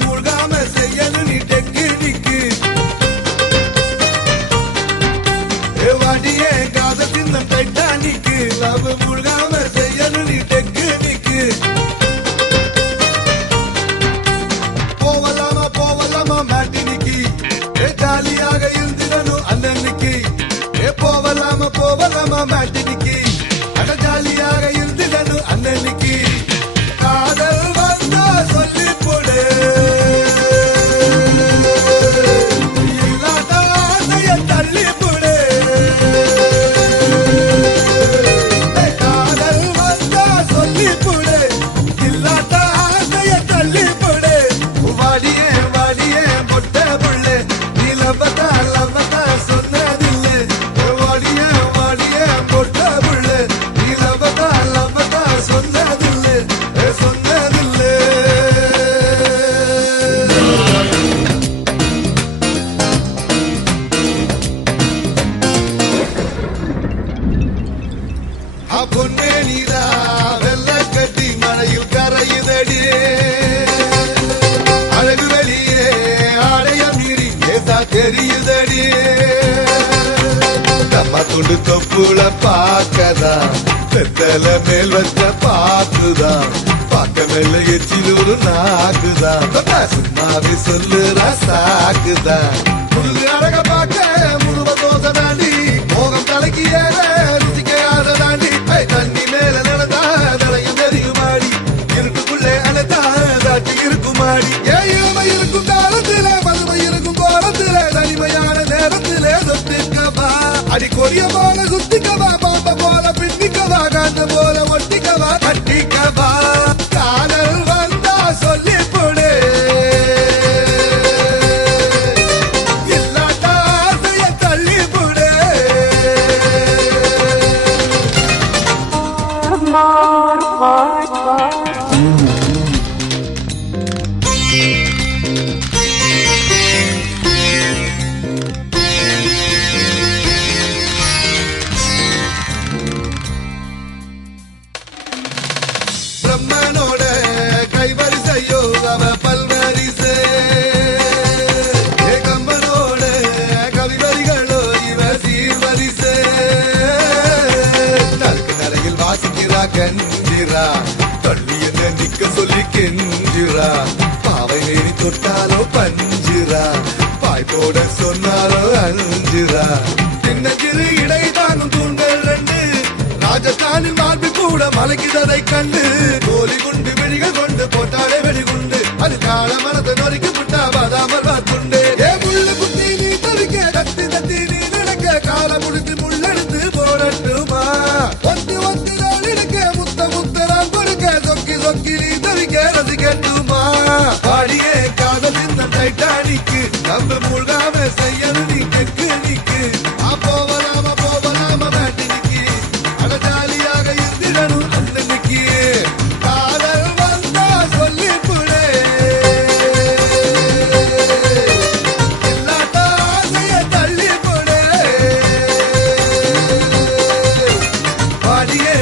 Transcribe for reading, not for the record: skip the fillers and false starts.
மூழ்காம செய்யணும் நீ டெக்னிக்கு வாடியே காத சின்னம் டைட்டானிக்கு லவ் மூழ்காம செய்யணும் நீ டெக்னிக்கு போவலாமா மேட்டினிக்கு ஜாலியாக இருந்திடணும் அண்ணனுக்கு போவலாமா மேட்டினிக்கு அட ஜாலியாக இருந்திடணும் அண்ணனுக்கு காதல் வந்தா சொல்லி போடு இல்லாத ஆசைய தள்ளி போடு காதல் வந்தா சொல்லி போடு இல்லாத ஆசைய தள்ளி போடு வாடியே மொட்டை புள்ள நீ லவ்வதா சொன்னதில்லை வாடியே மொட்டை புள்ள நீ லவ்வதா சொன்னதில்லை பொன்னே நீதா வெள்ள கட்டி மழையில் கரையுதடி அழகு வெளியே ஆடைய மீறி ஏதா தெரியுதடி நம்ம துண்டு தொப்புல பாக்கதா பெத்தல மேல் வச்ச பாக்குதா பாக்க வெள்ள எச்சிலூரு நாக்குதா சும்மாவே சொல்லுற சாக்குதா புது அழக பாக்க முழுவ தோசை தாண்டி மோகம் தலைக்கு ஏற ருசிக்க ஆசை தாண்டி தண்ணி மேல நடந்தா நடையும் தெரியுமாடி இருக்குள்ளே அழைத்தா தாட்டி இருக்குமாடி ஏழமை இருக்கும் காலத்தில மதுமை இருக்கும் கோலத்தில தனிமையான நேரத்திலே சொத்திக்கவா அடி கொரிய போல சுத்திக்கவா பாம்ப போல பின்னிக்கவா காந்த போல ஒட்டிக்கவா கட்டிக்கவா காதல் வந்தா சொல்லி போடு இல்லாட்ட ஆசைய தள்ளி போடு பிரம்மனோட கைவரிசையோ அவ பல்வரிசை கம்மனோட கவிவரிகளோ இவ சீர்வரிசை தற்கு நரையில் வாசிக்கிறா கஞ்சிரா தள்ளி என்ன நிக்க சொல்லி கெஞ்சிரா பாவை நேரி தொட்டாலோ பஞ்சிரா பாய் போட சொன்னாலோ அஞ்சிரா சின்ன சிறு இடை தாங்கும் தூண்கள் ரெண்டு ராஜஸ்தானில் மார்பு கூட மலைக்குததை கண்டு கோலி குண்டு வெடிகள் கொண்டு போட்டாலே வெடிகுண்டு அது கால மனத்தை நொறுக்கி புட்டா பாதாமர் வாத்துண்டு ஏ முள்ளு குத்தி நீ தவிக்க தத்தி நீ நடக்க கால முடித்து முள்ளெடுத்து போடட்டுமா ஒத்து நாள் எடுக்க முத்தரான் கொடுக்க சொக்கி நீ தவிக்க ரசிக்கட்டுமா பாடியே காதல் இந்த டைட்டானிக்கு நம்ம மூழ்காம செய்யணும் நீ டெக்னிக்கு போவலாமா மேட்டினிக்கு அட ஜாலியாக இருந்திடணும் அண்ணனுக்கு காதல் வந்தா சொல்லி புடு இல்லாட்ட ஆசைய தள்ளி போடு பாடியே